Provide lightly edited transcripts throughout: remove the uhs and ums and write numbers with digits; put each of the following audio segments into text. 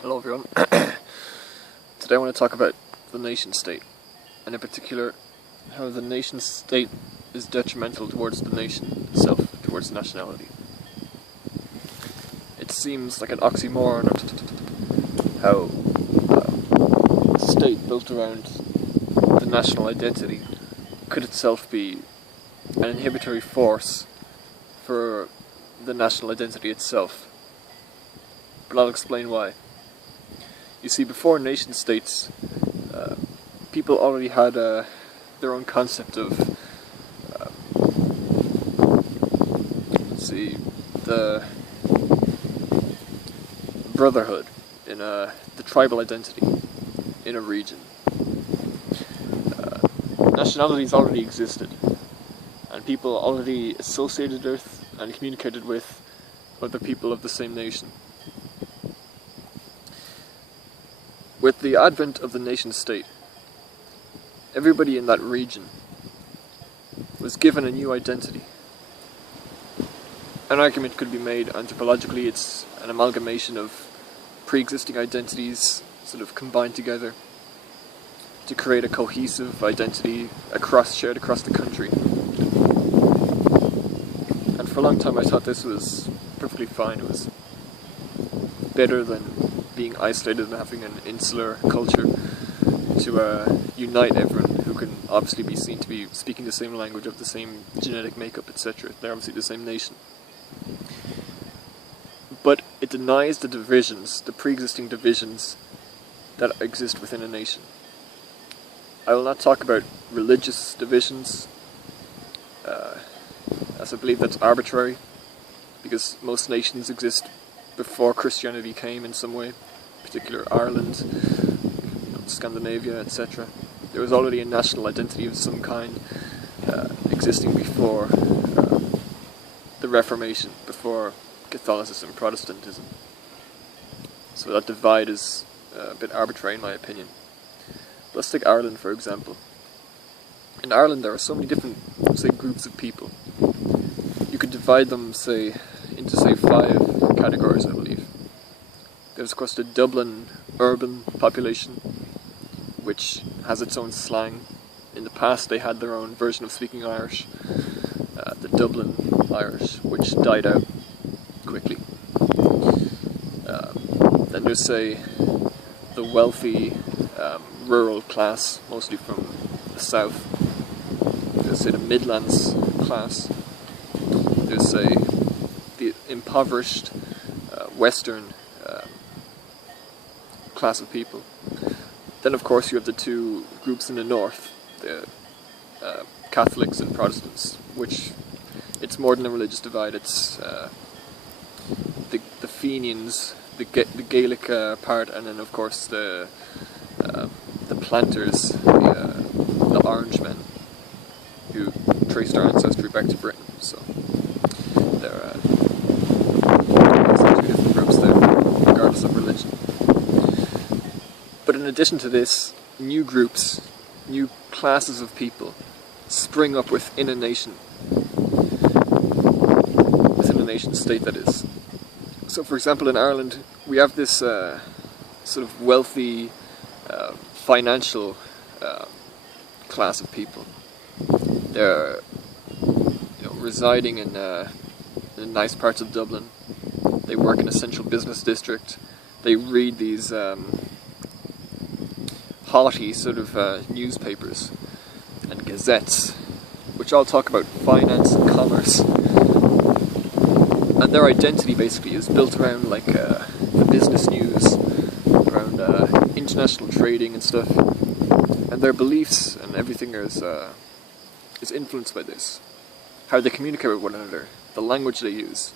Hello everyone. Today I want to talk about the nation state, and in particular how the nation state is detrimental towards the nation itself, towards nationality. It seems like an oxymoron how a state built around the national identity could itself be an inhibitory force for the national identity itself. But I'll explain why. You see, before nation states, people already had their own concept of, the brotherhood in the tribal identity in a region. Nationalities already existed, and people already associated with and communicated with other people of the same nation. With the advent of the nation state, everybody in that region was given a new identity. An argument could be made anthropologically, it's an amalgamation of pre-existing identities sort of combined together to create a cohesive identity shared across the country. And for a long time I thought this was perfectly fine. It was better than being isolated and having an insular culture to unite everyone who can obviously be seen to be speaking the same language, of the same genetic makeup, etc. They're obviously the same nation. But it denies the divisions, the pre-existing divisions that exist within a nation. I will not talk about religious divisions, as I believe that's arbitrary, because most nations exist before Christianity came in some way, in particular Ireland, Scandinavia, etc. There was already a national identity of some kind existing before the Reformation, before Catholicism, Protestantism. So that divide is a bit arbitrary in my opinion. Let's take Ireland for example. In Ireland there are so many different, groups of people. You could divide them, into 5 categories, I believe. There's of course the Dublin urban population, which has its own slang. In the past they had their own version of speaking Irish, the Dublin Irish, which died out quickly. Then there's the wealthy rural class, mostly from the south. There's the Midlands class. There's the impoverished western class of people. Then of course you have the 2 groups in the north, the Catholics and Protestants, which it's more than a religious divide. It's the Fenians, the Gaelic part, and then of course the planters, the Orangemen, who traced our ancestry back to Britain. So there are 2 different groups there, regardless of religion. But in addition to this, new groups, new classes of people spring up within a nation state, that is. So for example in Ireland we have this sort of wealthy financial class of people. They're residing in nice parts of Dublin. They work in a central business district. They read these haughty sort of newspapers and gazettes, which all talk about finance and commerce. And their identity basically is built around the business news, around international trading and stuff. And their beliefs and everything is influenced by this. How they communicate with one another, the language they use.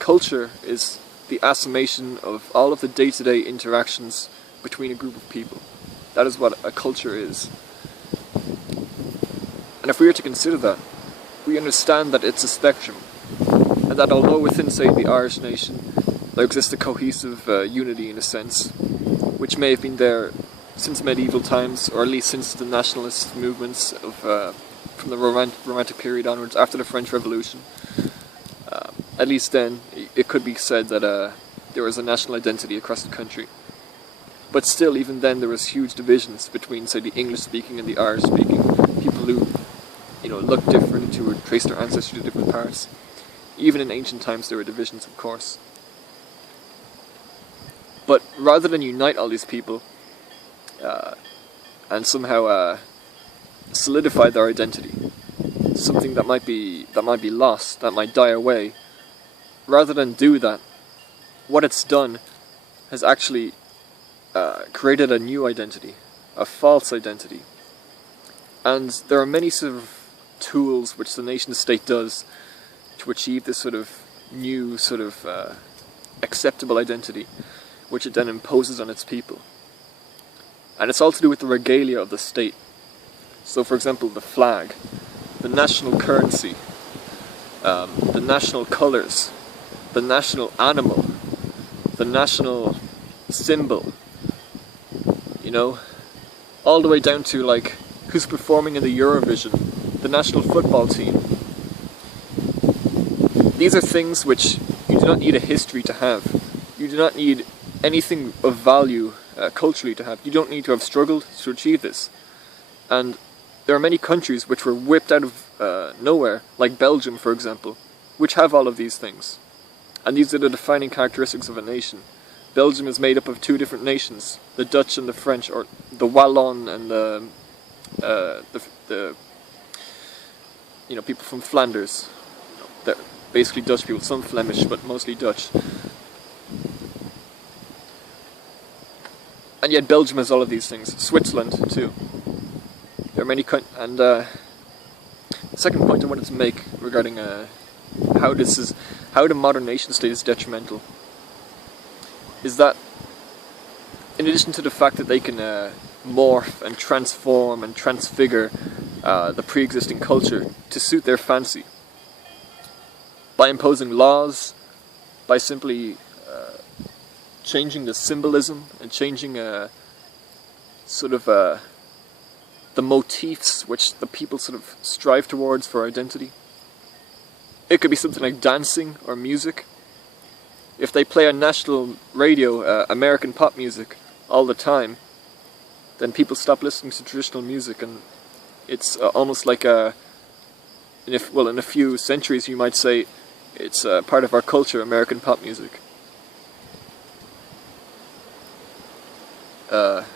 Culture is the assummation of all of the day-to-day interactions between a group of people. That is what a culture is. And if we were to consider that, we understand that it's a spectrum, and that although within, the Irish nation, there exists a cohesive unity in a sense, which may have been there since medieval times, or at least since the nationalist movements of from the Romantic period onwards, after the French Revolution. At least then, it could be said that there was a national identity across the country. But still, even then, there was huge divisions between, say, the English-speaking and the Irish-speaking people who, looked different, who would trace their ancestry to different parts. Even in ancient times, there were divisions, of course. But rather than unite all these people and somehow solidify their identity, something that might be lost, that might die away, rather than do that, what it's done has actually created a new identity, a false identity. And there are many sort of tools which the nation state does to achieve this sort of new sort of acceptable identity, which it then imposes on its people. And it's all to do with the regalia of the state. So, for example, the flag, the national currency, the national colours, the national animal, the national symbol, all the way down to, like, who's performing in the Eurovision, the national football team. These are things which you do not need a history to have. You do not need anything of value culturally to have. You don't need to have struggled to achieve this. And there are many countries which were whipped out of nowhere, like Belgium, for example, which have all of these things. And these are the defining characteristics of a nation. Belgium is made up of two different nations, the Dutch and the French, or the Wallon and the people from Flanders. They're basically Dutch people, some Flemish, but mostly Dutch. And yet Belgium has all of these things. Switzerland too. There are many and the second point I wanted to make regarding how the modern nation state is detrimental is that, in addition to the fact that they can morph and transform and transfigure the pre-existing culture to suit their fancy, by imposing laws, by simply changing the symbolism and changing the motifs which the people sort of strive towards for identity. It could be something like dancing or music. If they play on national radio American pop music all the time, then people stop listening to traditional music, and it's almost like in a few centuries you might say it's part of our culture, American pop music. But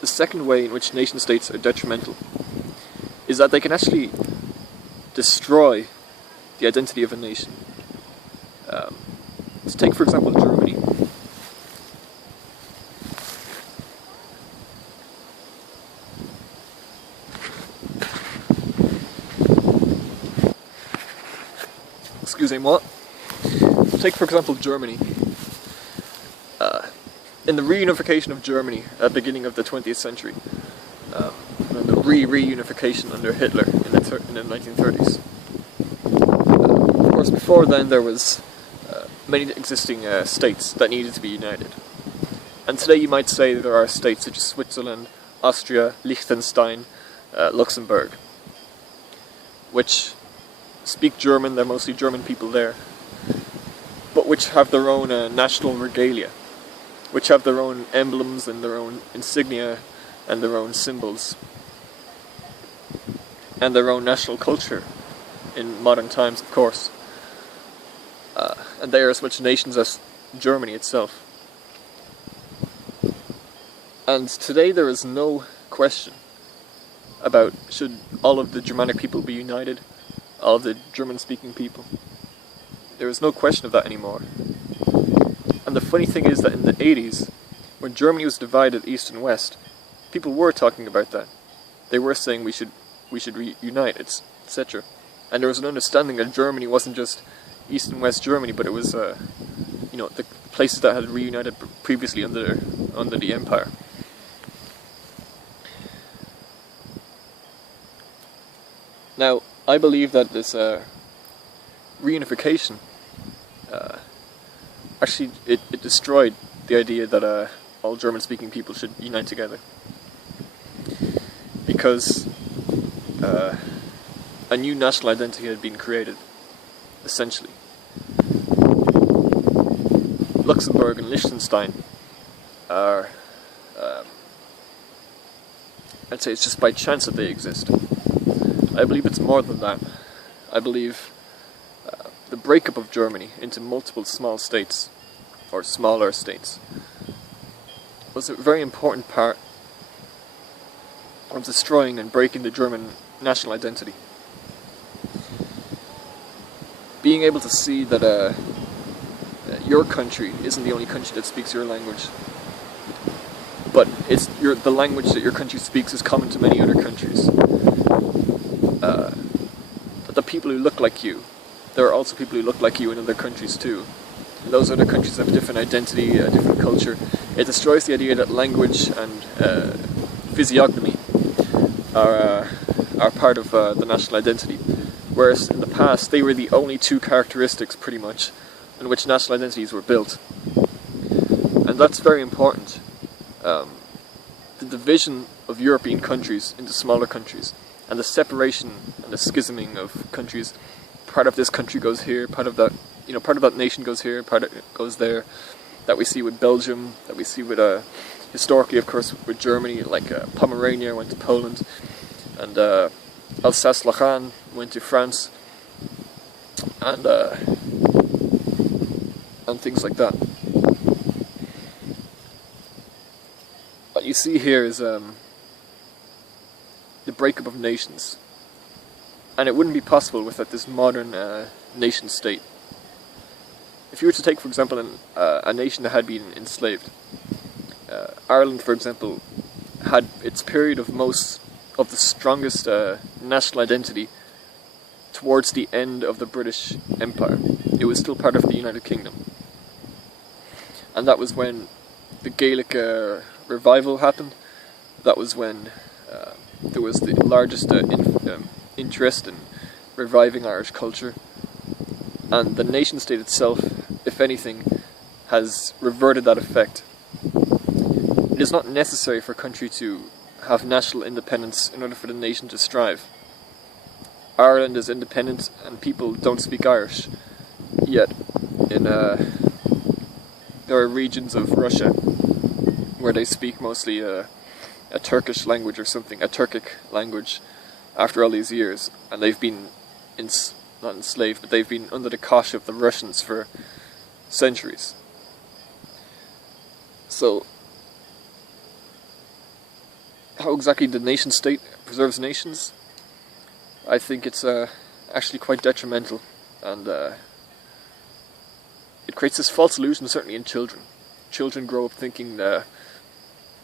the second way in which nation states are detrimental is that they can actually destroy the identity of a nation. Let's take, for example, Germany. Excusez-moi. Take, for example, Germany. In the reunification of Germany at the beginning of the 20th century, and the reunification under Hitler in the 1930s. Of course, before then there was many existing states that needed to be united. And today you might say that there are states such as Switzerland, Austria, Liechtenstein, Luxembourg, which speak German. They're mostly German people there, but which have their own national regalia, which have their own emblems and their own insignia and their own symbols and their own national culture in modern times, of course. And they are as much nations as Germany itself. And today there is no question about should all of the Germanic people be united, all of the German-speaking people. There is no question of that anymore. And the funny thing is that in the 80s, when Germany was divided east and west, people were talking about that. They were saying we should reunite, etc. And there was an understanding that Germany wasn't just East and West Germany, but it was the places that had reunited previously under the empire. Now, I believe that this reunification actually it destroyed the idea that all German-speaking people should unite together, because a new national identity had been created, essentially. Luxembourg and Liechtenstein are, I'd say it's just by chance that they exist. I believe it's more than that. I believe the breakup of Germany into multiple small states, or smaller states, was a very important part of destroying and breaking the German national identity. Being able to see that your country isn't the only country that speaks your language, but the language that your country speaks is common to many other countries. That the people who look like you, there are also people who look like you in other countries too. And those other countries have a different identity, a different culture. It destroys the idea that language and physiognomy are part of the national identity. Whereas in the past, they were the only two characteristics, pretty much, on which national identities were built. And that's very important. The division of European countries into smaller countries, and the separation and the schisming of countries. Part of this country goes here, part of that nation goes here, part of it goes there. That we see with Belgium, that we see with historically, of course, with Germany, like Pomerania went to Poland, and Alsace-Lorraine went to France, and things like that. What you see here is the breakup of nations, and it wouldn't be possible without this modern nation state. If you were to take, for example, a nation that had been enslaved, Ireland, for example, had its period of the strongest national identity towards the end of the British Empire. It was still part of the United Kingdom, and that was when the Gaelic revival happened. That was when there was the largest interest in reviving Irish culture, and the nation state itself, if anything, has reverted that effect. It is not necessary for a country to have national independence in order for the nation to strive. Ireland is independent and people don't speak Irish, yet there are regions of Russia where they speak mostly a Turkish language or something, a Turkic language, after all these years, and they've been not enslaved, but they've been under the cosh of the Russians for centuries. So, how exactly the nation state preserves nations? I think it's actually quite detrimental, and it creates this false illusion, certainly in children. Children grow up thinking that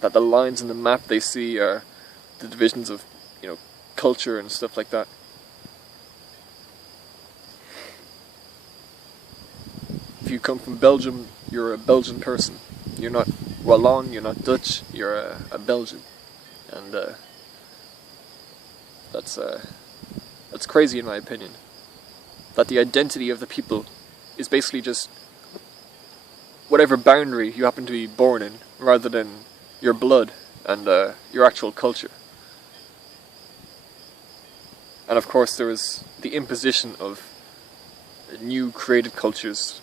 the lines in the map they see are the divisions of, culture and stuff like that. If you come from Belgium, you're a Belgian person. You're not Wallon, you're not Dutch, you're a Belgian. And that's crazy in my opinion. That the identity of the people is basically just whatever boundary you happen to be born in, rather than your blood and your actual culture. And of course there is the imposition of new created cultures,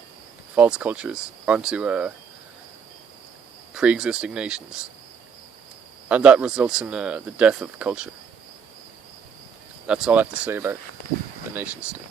false cultures, onto pre-existing nations. And that results in the death of culture. That's all I have to say about the nation state.